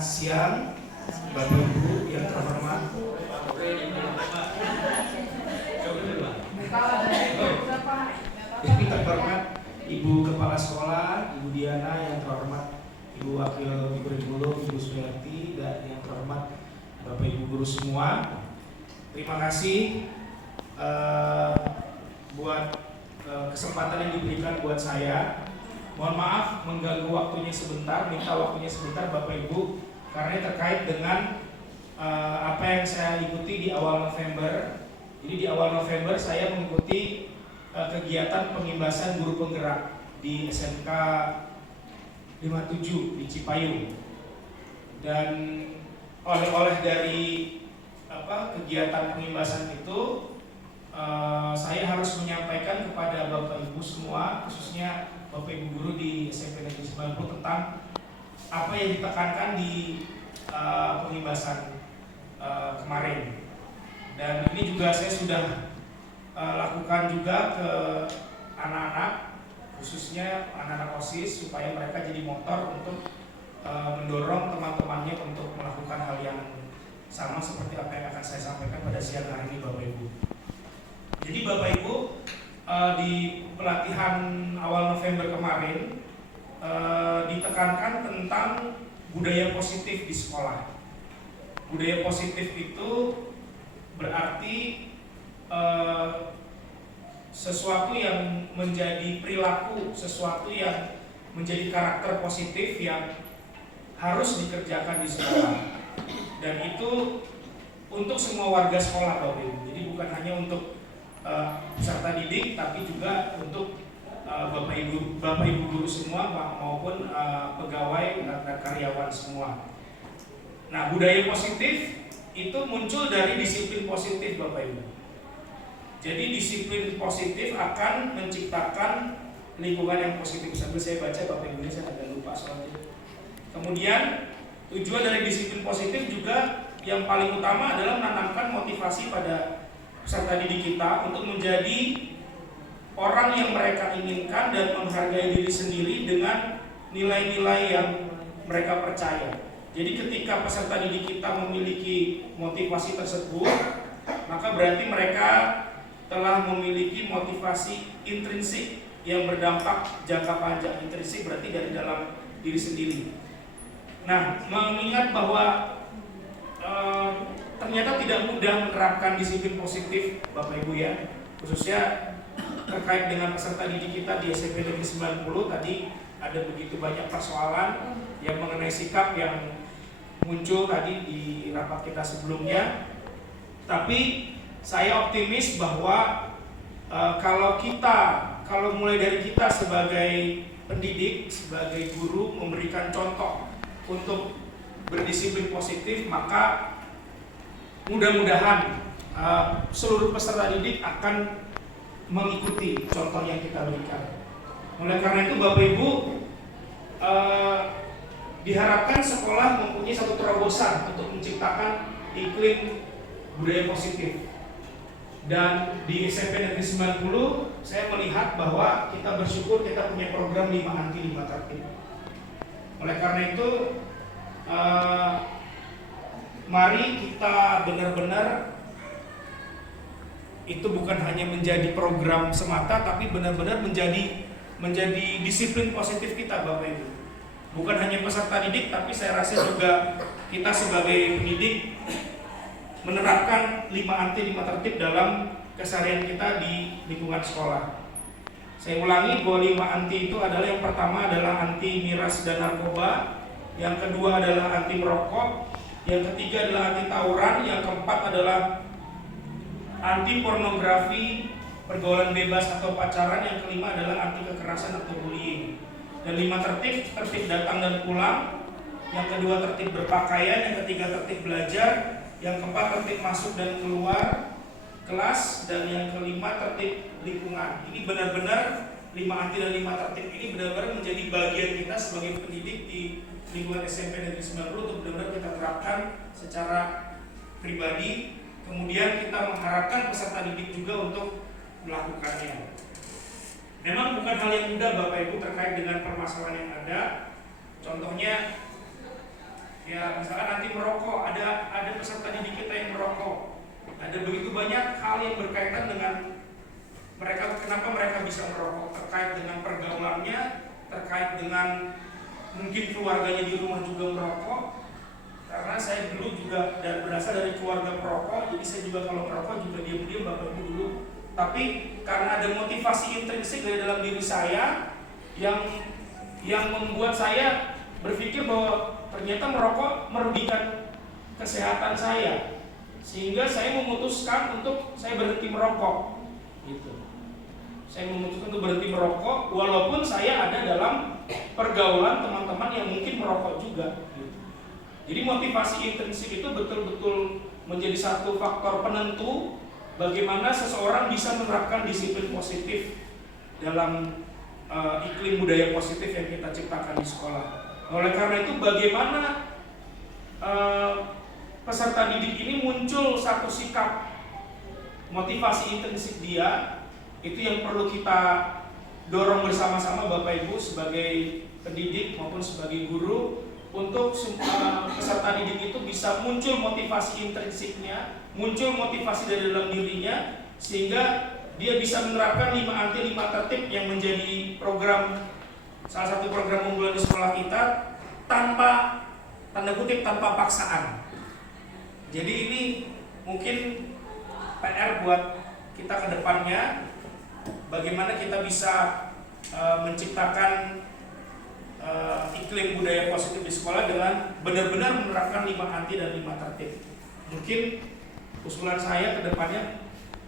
Selamat siang, Bapak Ibu yang terhormat. Yang terhormat Ibu Kepala Sekolah, Ibu Diana, yang terhormat Ibu Wakil Guru, Ibu Suyati, dan yang terhormat Bapak Ibu guru semua. Terima kasih buat kesempatan yang diberikan buat saya. Mohon maaf mengganggu waktunya sebentar, minta waktunya sebentar Bapak Ibu, karena terkait dengan apa yang saya ikuti di awal November. Jadi di awal November saya mengikuti kegiatan pengimbasan guru penggerak di SMK 57 di Cipayung. Dan oleh-oleh dari kegiatan pengimbasan itu, saya harus menyampaikan kepada Bapak Ibu semua, khususnya Bapak Ibu guru di SMP Negeri 90 tentang apa yang ditekankan di pengimbasan kemarin. Dan ini juga saya sudah lakukan juga ke anak-anak, khususnya anak-anak OSIS, supaya mereka jadi motor untuk mendorong teman-temannya untuk melakukan hal yang sama seperti apa yang akan saya sampaikan pada siang hari ini Bapak Ibu. Jadi Bapak Ibu, di pelatihan awal November kemarin ditekankan tentang budaya positif di sekolah. Budaya positif itu berarti sesuatu yang menjadi perilaku, sesuatu yang menjadi karakter positif yang harus dikerjakan di sekolah. Dan itu untuk semua warga sekolah Bapak Ibu. Jadi bukan hanya untuk peserta didik, tapi juga untuk Bapak Ibu guru semua maupun pegawai dan karyawan semua. Nah, budaya positif itu muncul dari disiplin positif Bapak Ibu. Jadi disiplin positif akan menciptakan lingkungan yang positif. Sambil saya baca Bapak Ibu, saya agak lupa soalnya. Kemudian tujuan dari disiplin positif juga yang paling utama adalah menanamkan motivasi pada peserta didik kita untuk menjadi orang yang mereka inginkan dan menghargai diri sendiri dengan nilai-nilai yang mereka percaya. Jadi ketika peserta didik kita memiliki motivasi tersebut, maka berarti mereka telah memiliki motivasi intrinsik yang berdampak jangka panjang. Intrinsik berarti dari dalam diri sendiri. Nah, mengingat bahwa ternyata tidak mudah menerapkan disiplin positif Bapak Ibu ya, khususnya terkait dengan peserta didik kita di SMP Negeri 90. Tadi ada begitu banyak persoalan yang mengenai sikap yang muncul tadi di rapat kita sebelumnya. Tapi saya optimis bahwa kalau mulai dari kita sebagai pendidik, sebagai guru memberikan contoh untuk berdisiplin positif, maka mudah-mudahan seluruh peserta didik akan mengikuti contoh yang kita berikan. Oleh karena itu Bapak Ibu, diharapkan sekolah mempunyai satu terobosan untuk menciptakan iklim budaya positif. Dan di SMP Negeri 90 saya melihat bahwa kita bersyukur kita punya program 5 anti 5 tertib. Oleh karena itu mari kita benar-benar itu bukan hanya menjadi program semata, tapi benar-benar menjadi disiplin positif kita Bapak Ibu. Bukan hanya peserta didik, tapi saya rasa juga kita sebagai pendidik menerapkan 5 anti 5 tertib dalam keseharian kita di lingkungan sekolah. Saya ulangi bahwa 5 anti itu adalah, yang pertama adalah anti miras dan narkoba, yang kedua adalah anti merokok, yang ketiga adalah anti tawuran, yang keempat adalah anti pornografi, pergaulan bebas atau pacaran, yang kelima adalah anti kekerasan atau bullying. Dan 5 tertib datang dan pulang, yang kedua tertib berpakaian, yang ketiga tertib belajar, yang keempat tertib masuk dan keluar kelas, dan yang kelima tertib lingkungan. Ini benar-benar 5 anti dan 5 tertib ini benar-benar menjadi bagian kita sebagai pendidik di lingkungan SMP Negeri 90 untuk benar-benar kita terapkan secara pribadi. Kemudian kita mengharapkan peserta didik juga untuk melakukannya. Memang bukan hal yang mudah Bapak Ibu terkait dengan permasalahan yang ada. Contohnya Ya, misalkan nanti merokok, ada peserta didik kita yang merokok. Ada begitu banyak hal yang berkaitan dengan mereka, kenapa mereka bisa merokok, terkait dengan pergaulannya, terkait dengan mungkin keluarganya di rumah juga merokok. Karena saya dulu juga berasal dari keluarga perokok, jadi saya juga kalau merokok juga diam-diam bapak ibu dulu. Tapi karena ada motivasi intrinsik dari dalam diri saya yang membuat saya berpikir bahwa ternyata merokok merugikan kesehatan saya, sehingga saya memutuskan untuk saya berhenti merokok. Gitu. Saya memutuskan untuk berhenti merokok, walaupun saya ada dalam pergaulan teman-teman yang mungkin merokok juga. Gitu. Jadi motivasi intrinsik itu betul-betul menjadi satu faktor penentu bagaimana seseorang bisa menerapkan disiplin positif dalam iklim budaya positif yang kita ciptakan di sekolah. Oleh karena itu, bagaimana peserta didik ini muncul satu sikap motivasi intrinsik dia, itu yang perlu kita dorong bersama-sama Bapak Ibu sebagai pendidik maupun sebagai guru, untuk peserta didik itu bisa muncul motivasi intrinsiknya, muncul motivasi dari dalam dirinya, sehingga dia bisa menerapkan 5 anti 5 tertib yang menjadi program, salah satu program unggulan di sekolah kita, tanpa tanda kutip tanpa paksaan. Jadi ini mungkin PR buat kita ke depannya, bagaimana kita bisa menciptakan iklim budaya positif di sekolah dengan benar-benar menerapkan 5 anti dan 5 tertib. Mungkin usulan saya ke depannya